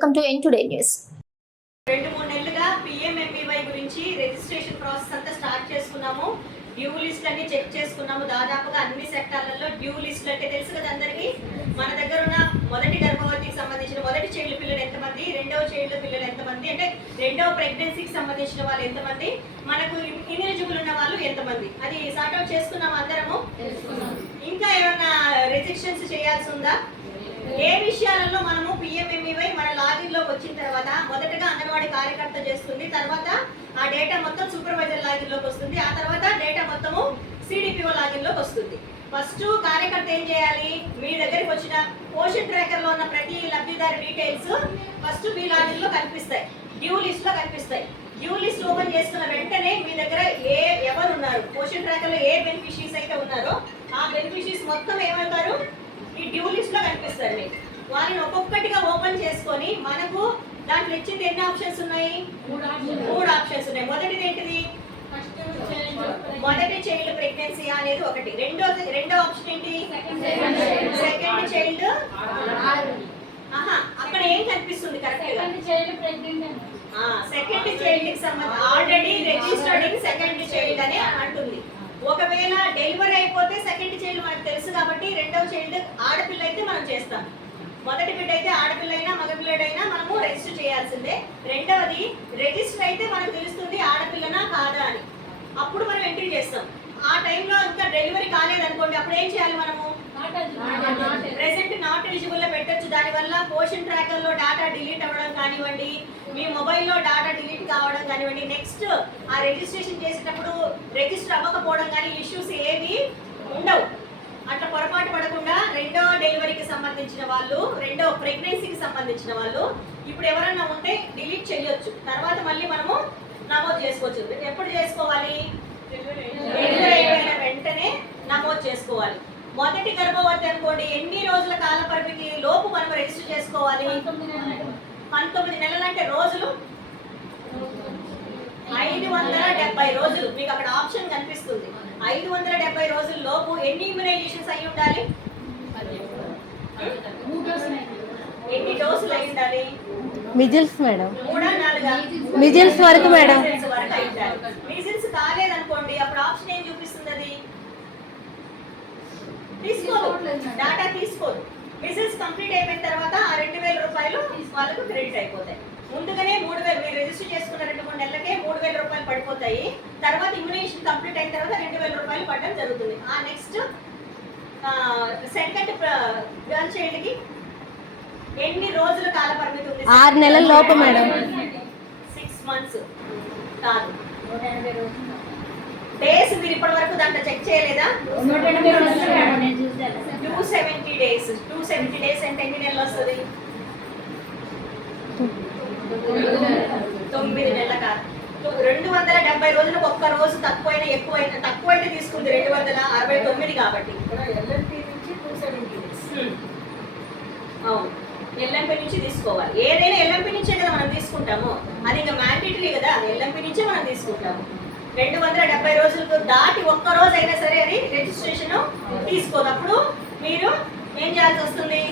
To N today news. రెండు మూడు నెలలుగా పిఎంఎంపీవై గురించి రిజిస్ట్రేషన్ ప్రాసెస్ అంతా స్టార్ట్ చేసుకున్నాము. డ్యూ లిస్ట్ అన్ని చెక్ చేసుకున్నాము. దాదాపుగా అన్ని సెక్టార్లలో డ్యూ లిస్ట్ అంటే తెలుసు కదా అందరికీ? మన దగ్గర ఉన్న మొదటి గర్భవతికి సంబంధించిన మొదటి చైల్డ్ పిల్లలు ఎంతమంది? రెండవ చైల్డ్ పిల్లలు ఎంతమంది? అంటే రెండవ ప్రెగ్నెన్సీకి సంబంధించిన వాళ్ళు ఎంతమంది? మనకు ఇన్ఎలిజిబుల్ ఉన్న వాళ్ళు ఎంతమంది? అది సార్ట్ అవుట్ చేసుకున్నాము అందరము? ఇంకా ఏమైనా రిజిస్ట్రేషన్స్ చేయాల్సి ఉందా? ఏ విషయాలలో మనము వచ్చిన తర్వాత మొదటగా అంగన్వాడీ కార్యకర్త చేస్తుంది తర్వాత ఆ డేటా మొత్తం సూపర్వైజర్ లాగిన్లోకి వస్తుంది ఆ తర్వాత డేటా మొత్తము సిడిపిఓ లాగిన్లోకి వస్తుంది. ఫస్ట్ కార్యకర్త ఏం చేయాలి? మీ దగ్గరికి వచ్చిన పోషన్ ట్రాకర్లో ఉన్న ప్రతి లబ్ధిదారు డీటెయిల్స్ ఫస్ట్ మీ లాగిన్లో కనిపిస్తాయి డ్యూ లిస్ట్లో కనిపిస్తాయి. డ్యూ లిస్ట్ ఓపెన్ చేసుకున్న వెంటనే మీ దగ్గర ఏ ఎవరు ఉన్నారు పోషన్ ట్రాకర్లో ఏ బెనిఫిషరీస్ అయితే ఉన్నారో ఆ బెనిఫిషరీస్ మొత్తం ఏమవుతారు ఈ డ్యూ లిస్ట్లో కనిపిస్తారు మీకు వారిని ఒక్కొక్కటిగా ఓపెన్ చేసుకొని మనకు దాంట్లో ఇచ్చింది ఎన్ని ఆప్షన్స్ ఉన్నాయి? మూడు ఆప్షన్స్. ఉన్నాయి. మొదటిది ఏంటిది? మొదటి చైల్డ్ ప్రెగ్నెన్సీ అనేది ఒకటి. రెండో రెండో ఆప్షన్ ఏంటి? Second child. ఆహా అక్కడ ఏం కనిపిస్తుంది కరెక్ట్ సెకండ్ చైల్డ్కి సంబంధించి already registered in second child అని అంటుంది. ఒకవేళ డెలివరీ అయిపోతే సెకండ్ చైల్డ్ మనకు తెలుసు కాబట్టి రెండవ చైల్డ్ ఆడపిల్ల అయితే మనం చేస్తాం. మొదటి బిడ్డ అయితే ఆడపిల్ల అయినా మగపిల్లడైనా మనము రిజిస్టర్ చేయాల్సిందే. రెండవది రిజిస్టర్ అయితే మనకు తెలుస్తుంది ఆడపిల్లనా కాదా అని. అప్పుడు మనం ఎంట్రీ చేస్తాం. ఆ టైంలో ఇంకా డెలివరీ కాలేదనుకోండి అప్పుడు ఏం చేయాలి మనము? ప్రెసెంట్ నాట్ ఎలిజిబుల్లో పెట్టొచ్చు. దానివల్ల పోషన్ ట్రాకర్లో డేటా డిలీట్ అవ్వడం కానివ్వండి మీ మొబైల్లో డేటా డిలీట్ కావడం కానివ్వండి నెక్స్ట్ ఆ రిజిస్ట్రేషన్ చేసేటప్పుడు రిజిస్టర్ అవ్వకపోవడం కానీ ఇష్యూస్ ఏవి ఉండవు. అట్లా పొరపాటు పడకుండా సంబంధించిన వాళ్ళు రెండో ప్రెగ్నెన్సీకి సంబంధించిన వాళ్ళు ఇప్పుడు ఎవరన్నా ఉంటే డిలీట్ చేయొచ్చు. తర్వాత మళ్ళీ మనము నమోదు చేసుకోవచ్చు. ఎప్పుడు చేసుకోవాలి? వెంటనే నమోదు చేసుకోవాలి. మొదటి గర్భవతి అనుకోండి ఎన్ని రోజుల కాల పరిమితి లోపు మనం రిజిస్టర్ చేసుకోవాలి? పంతొమ్మిది నెలలు అంటే రోజులు? ఐదు వందల డెబ్బై రోజులు. మీకు అక్కడ ఆప్షన్ కనిపిస్తుంది. ఐదు వందల డెబ్బై రోజుల లోపు ఎన్ని ఇమ్యునైజేషన్స్ అయి ఉండాలి? ఎన్ని డోసులు అయి ఉండాలి మిజిల్స్ మేడం. మూడా నాలుగా? మిజిల్స్ వరకు మేడం వరకు మీజిల్స్ కాలేదనుకోండి అప్పుడు ఆప్షన్ ఏం చూపిస్తుంది అది తీసుకోదు. డాటా తీసుకోదు. మిజిల్స్ కంప్లీట్ అయిపోయిన తర్వాత ఆ రెండు వేల రూపాయలు వాళ్ళకు క్రెడిట్ అయిపోతాయి. ముందుగానే మూడు వేలు మీరు రిజిస్టర్ చేసుకున్న రెండు మూడు నెలలకే మూడు వేల రూపాయలు పడిపోతాయి. తర్వాత ఇమ్యునేషన్ కంప్లీట్ అయిన తర్వాత రెండు వేల రూపాయలు పడడం జరుగుతుంది. ఆ నెక్స్ట్ సెకండ్ గర్ల్ చైల్డ్కి ఎన్ని రోజుల కాల పరిమితి ఉంది? ఆరు నెలల లోపు మేడం. సిక్స్ మంత్స్ కాదు. డేస్ మీరు ఇప్పటి వరకు దాంట్లో చెక్ చేయలేదా? Two seventy days two seventy days అంటే ఎన్ని నెలలు వస్తుంది? తొమ్మిది నెలల కాదు రెండు వందల డెబ్బై రోజులకు ఒక్క రోజు తక్కువైనా ఎక్కువైనా తక్కువైతే తీసుకుంది రెండు వందల అరవై తొమ్మిది కాబట్టి. హ్మ్. అవును. ఎల్ఎంపి నుంచి తీసుకోవాలి. ఏదైనా ఎల్ఎంపి నుంచే కదా మనం తీసుకుంటాము. అది ఇంకా మ్యాండేటరీ కదా. ఎల్ఎంపీ నుంచే మనం తీసుకుంటాము. రెండు వందల డెబ్బై రోజులకు దాటి ఒక్క రోజు అయినా సరే అది రిజిస్ట్రేషన్ తీసుకోదు అప్పుడు మీరు ఏం చేయాల్సి వస్తుంది?